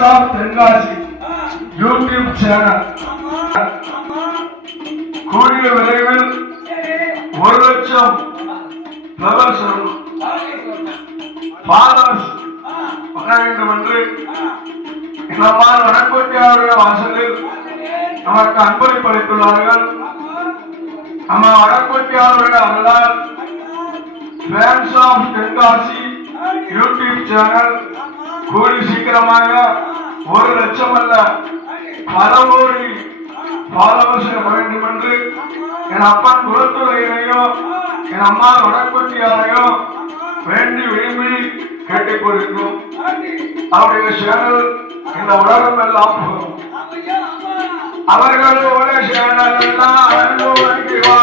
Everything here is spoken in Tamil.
Fans of Tenkasi YouTube channel கூடிய விரைவில் ஒரு லட்சம் ஃபாதர்ஸ் வர வேண்டும் என்று. நம்மால் வடக்கோட்டியாருடைய வாசலில் நமக்கு அன்பளிப்பு அளித்துள்ளார்கள். நம்ம வடக்கோட்டியாருடைய அருளால் fans of Tenkasi YouTube channel கூடி சீக்கிரமாக ஒரு லட்சம் அல்ல பல கோடி ஃபாலோவர்ஸ் வேண்டும் என்று என் அப்பா குலத்துறையினையோ என் அம்மா வடக்கோட்டியாரையோ வேண்டி விரும்பி கேட்டுக்கொண்டிருக்கும் அவருடைய சேனல் இந்த உலகம் எல்லாம் போகும் அவர்களோட சேனல் எல்லாம்